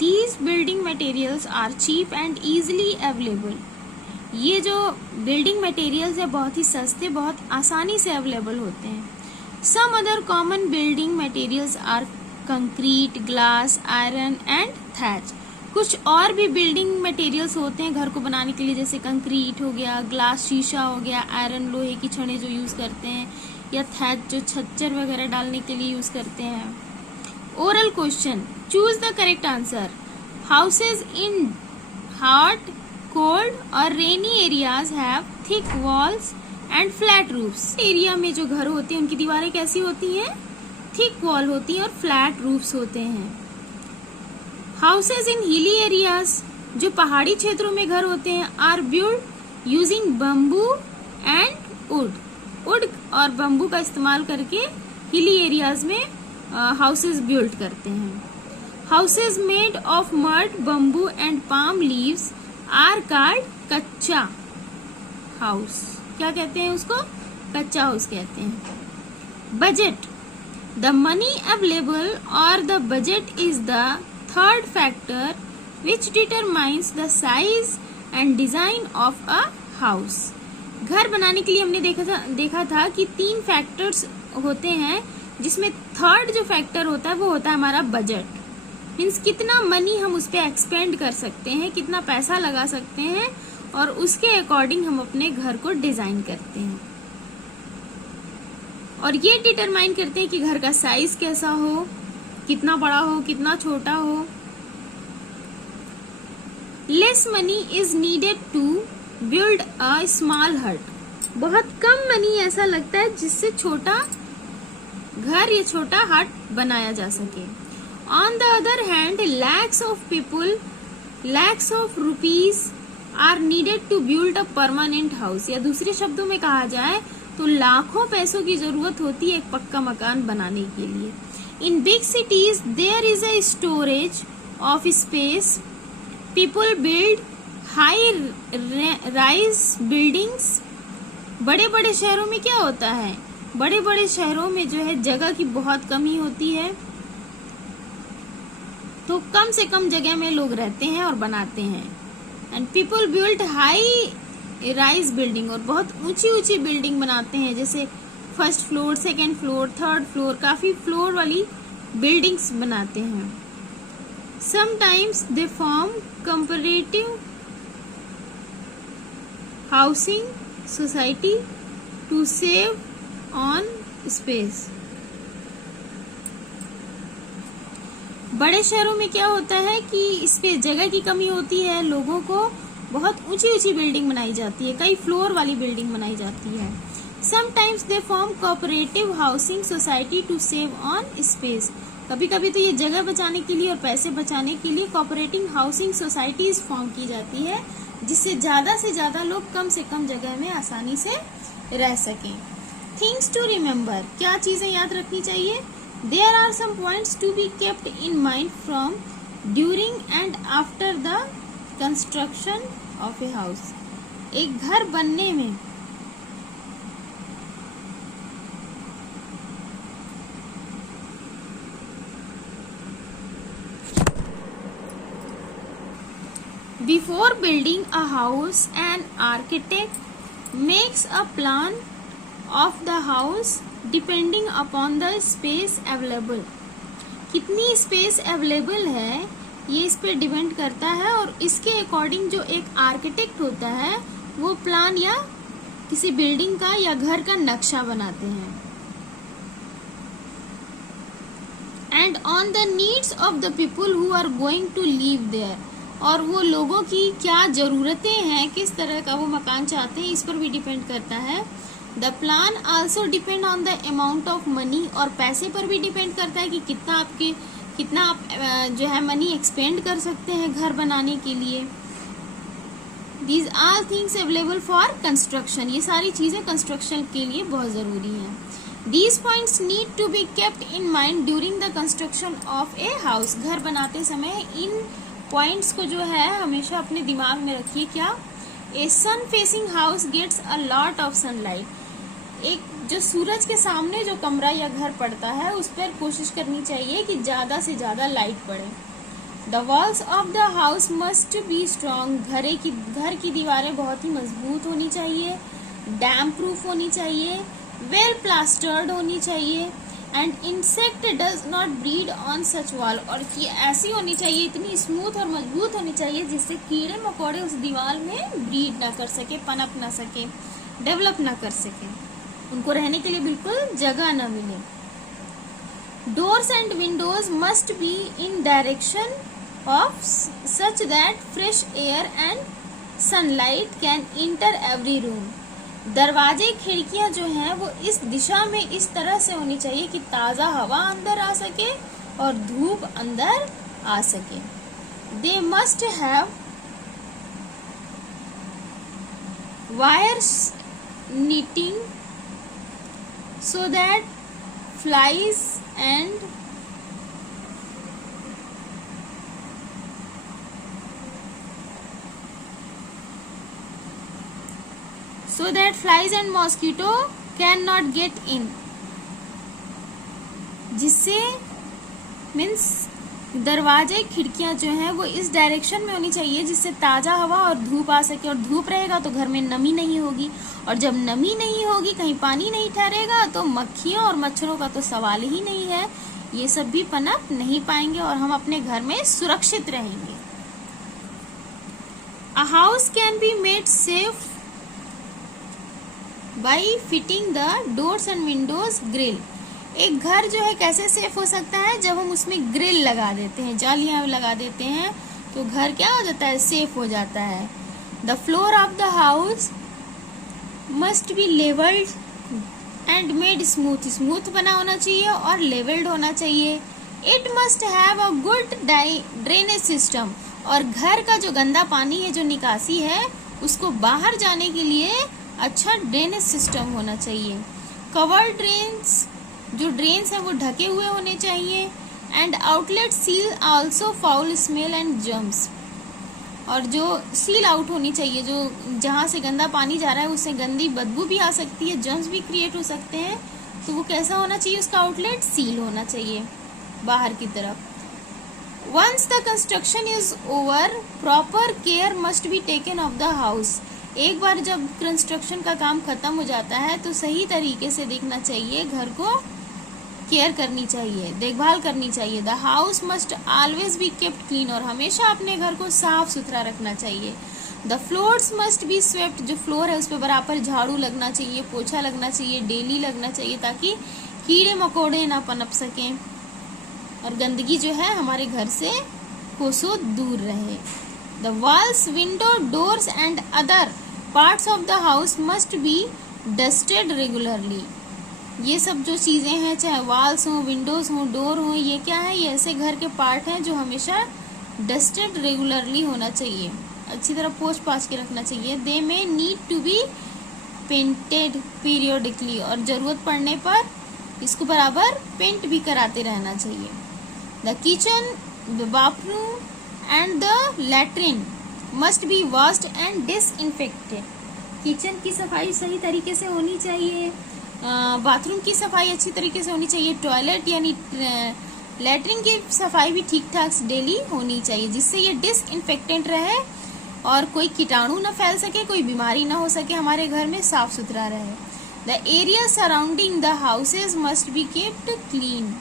These building materials are cheap and easily available. ये जो building materials है बहुत ही सस्ते, बहुत आसानी से अवेलेबल होते हैं. Some other common building materials are concrete, glass, iron and thatch. कुछ और भी बिल्डिंग मटेरियल्स होते हैं घर को बनाने के लिए, जैसे कंक्रीट हो गया, ग्लास शीशा हो गया, आयरन लोहे की छड़ें जो यूज़ करते हैं, या थैच जो छज्जर वगैरह डालने के लिए यूज़ करते हैं. Oral question, choose the correct answer. Houses in hot, cold और rainy areas have thick walls and flat roofs. Area में जो घर होते हैं उनकी दीवारें कैसी होती हैं? थिक वॉल होती हैं और फ्लैट रूफ्स होते हैं. हाउसेज इन हिली एरियाज, जो पहाड़ी क्षेत्रों में घर होते हैं, are build using bamboo and wood. Wood और बम्बू का इस्तेमाल करके हिली एरियाज में हाउसेज बिल्ड करते हैं. Houses made of mud, bamboo and palm leaves are called kachcha house. क्या कहते हैं उसको? कच्चा हाउस कहते हैं. बजट, द मनी अवेलेबल और the budget is the third factor which determines the size and design of a house. घर बनाने के लिए हमने देखा था कि 3 फैक्टर्स होते हैं, जिसमें थर्ड जो फैक्टर होता है वो होता है हमारा बजट. मीन्स कितना मनी हम उस पर एक्सपेंड कर सकते हैं, कितना पैसा लगा सकते हैं, और उसके अकॉर्डिंग हम अपने घर को डिजाइन करते हैं. और ये डिटरमाइन करते हैं कि घर का साइज कैसा हो, कितना बड़ा हो, कितना छोटा हो. Less money is needed to build a small hut. बहुत कम मनी ऐसा लगता है जिससे छोटा घर या छोटा हट बनाया जा सके. On the other hand, lakhs of people, lakhs of rupees are needed to build a permanent house. या दूसरे शब्दों में कहा जाए तो लाखों पैसों की जरूरत होती है एक पक्का मकान बनाने के लिए. In big cities, there is a storage of space. People build high-rise buildings. बड़े-बड़े शहरों में क्या होता है? बड़े-बड़े शहरों में जो है जगह की बहुत कमी होती है, तो कम से कम जगह में लोग रहते हैं और बनाते हैं. And people build high-rise building, और बहुत ऊंची-ऊंची बिल्डिंग बनाते हैं, जैसे first floor, second floor, third floor, काफी फ्लोर वाली बिल्डिंग्स बनाते हैं. Sometimes they form comparative housing society to save on space. बड़े शहरों में क्या होता है कि इस पे जगह की कमी होती है, लोगों को बहुत ऊंची ऊंची बिल्डिंग बनाई जाती है, कई फ्लोर वाली बिल्डिंग बनाई जाती है. Sometimes they form cooperative housing society to save on space. कभी कभी तो ये जगह बचाने के लिए और पैसे बचाने के लिए कोऑपरेटिव हाउसिंग सोसाइटीज फॉर्म की जाती है, जिससे ज्यादा से ज्यादा लोग कम से कम जगह में आसानी से रह सकें. Things to remember, क्या चीजें याद रखनी चाहिए? There are some points to be kept in mind from during and after the construction of a house. एक घर बनने में Before building a house, an architect makes a plan of the house depending upon the space available. कितनी space available है ये इस पे depend करता है, और इसके अकॉर्डिंग जो एक आर्किटेक्ट होता है वो प्लान या किसी बिल्डिंग का या घर का नक्शा बनाते हैं. And on the needs of the people who are going to live there, और वो लोगों की क्या ज़रूरतें हैं, किस तरह का वो मकान चाहते हैं, इस पर भी डिपेंड करता है. The plan also depend on the amount of money, और पैसे पर भी डिपेंड करता है कि कितना आप जो है मनी एक्सपेंड कर सकते हैं घर बनाने के लिए. These are things available for construction, ये सारी चीज़ें कंस्ट्रक्शन के लिए बहुत ज़रूरी हैं. These points need to be kept in mind during the construction of a house. घर बनाते समय इन पॉइंट्स को जो है हमेशा अपने दिमाग में रखिए. क्या? A sun facing house gets a lot of sunlight. एक जो सूरज के सामने जो कमरा या घर पड़ता है उस पर कोशिश करनी चाहिए कि ज़्यादा से ज़्यादा लाइट पड़े. The walls of the house must be strong, घर की दीवारें बहुत ही मजबूत होनी चाहिए, डैम प्रूफ होनी चाहिए, वेल प्लास्टर्ड होनी चाहिए, and insect does not breed on such wall, और ये ऐसी होनी चाहिए, इतनी स्मूथ और मजबूत होनी चाहिए जिससे कीड़े मकोड़े उस दीवार में ब्रीड ना कर सके, पनप ना सके, डेवलप ना कर सके, उनको रहने के लिए बिल्कुल जगह ना मिले। Doors and Windows must be in direction of such that fresh air and sunlight can inter every room, दरवाजे खिड़कियां जो हैं वो इस दिशा में इस तरह से होनी चाहिए कि ताज़ा हवा अंदर आ सके और धूप अंदर आ सके। They must have wires knitting so that flies and mosquito cannot get in, जिससे मीन्स दरवाजे खिड़कियां जो हैं वो इस डायरेक्शन में होनी चाहिए जिससे ताज़ा हवा और धूप आ सके, और धूप रहेगा तो घर में नमी नहीं होगी, और जब नमी नहीं होगी, कहीं पानी नहीं ठहरेगा, तो मक्खियों और मच्छरों का तो सवाल ही नहीं है, ये सब भी पनप नहीं पाएंगे और हम अपने घर में सुरक्षित रहेंगे। A house can be made safe by fitting the doors and Windows grill, एक घर जो है कैसे सेफ हो सकता है, जब हम उसमें ग्रिल लगा देते हैं, जालियां लगा देते हैं, तो घर क्या हो जाता है, सेफ हो जाता है। The floor of the house must be levelled and made smooth, smooth बना होना चाहिए और लेवल्ड होना चाहिए। It must have a good drainage system, और घर का जो गंदा पानी है, जो निकासी है, उसको बाहर जाने के लिए अच्छा ड्रेनेज सिस्टम होना चाहिए। कवर्ड ड्रेन्स, जो ड्रेन्स हैं वो ढके हुए होने चाहिए। And outlet seal also foul smell and germs, और जो सील आउट होनी चाहिए, जो जहाँ से गंदा पानी जा रहा है उससे गंदी बदबू भी आ सकती है, जर्म्स भी क्रिएट हो सकते हैं, तो वो कैसा होना चाहिए, उसका आउटलेट सील होना चाहिए बाहर की तरफ। Once the construction is over, proper care must be taken of the house, एक बार जब कंस्ट्रक्शन का काम खत्म हो जाता है तो सही तरीके से देखना चाहिए, घर को केयर करनी चाहिए, देखभाल करनी चाहिए। The house must always be kept clean, और हमेशा अपने घर को साफ सुथरा रखना चाहिए। The floors must be swept, जो फ्लोर है उस पर बराबर झाड़ू लगना चाहिए, पोछा लगना चाहिए, डेली लगना चाहिए, ताकि कीड़े मकोड़े ना पनप सकें और गंदगी जो है हमारे घर से कोसों दूर रहे। The walls, window, doors and other parts of the house must B dusted regularly, ये सब जो चीज़ें हैं, चाहे वॉल्स हों, विंडोज़ हों, डोर हों, ये क्या है, ये ऐसे घर के पार्ट हैं जो हमेशा डस्टेड रेगुलरली होना चाहिए, अच्छी तरह पोंछ पाछ के रखना चाहिए। They may need to be painted periodically, और ज़रूरत पड़ने पर इसको बराबर पेंट भी कराते रहना चाहिए। The kitchen, the bathroom and the latrine must be washed and disinfected, kitchen की सफाई सही तरीके से होनी चाहिए, बाथरूम की सफाई अच्छी तरीके से होनी चाहिए, टॉयलेट यानी लैट्रिन की सफाई भी ठीक ठाक डेली होनी चाहिए, जिससे ये डिसइंफेक्टेंट रहे और कोई कीटाणु ना फैल सके, कोई बीमारी ना हो सके, हमारे घर में साफ सुथरा रहे। The area surrounding the houses must be kept clean,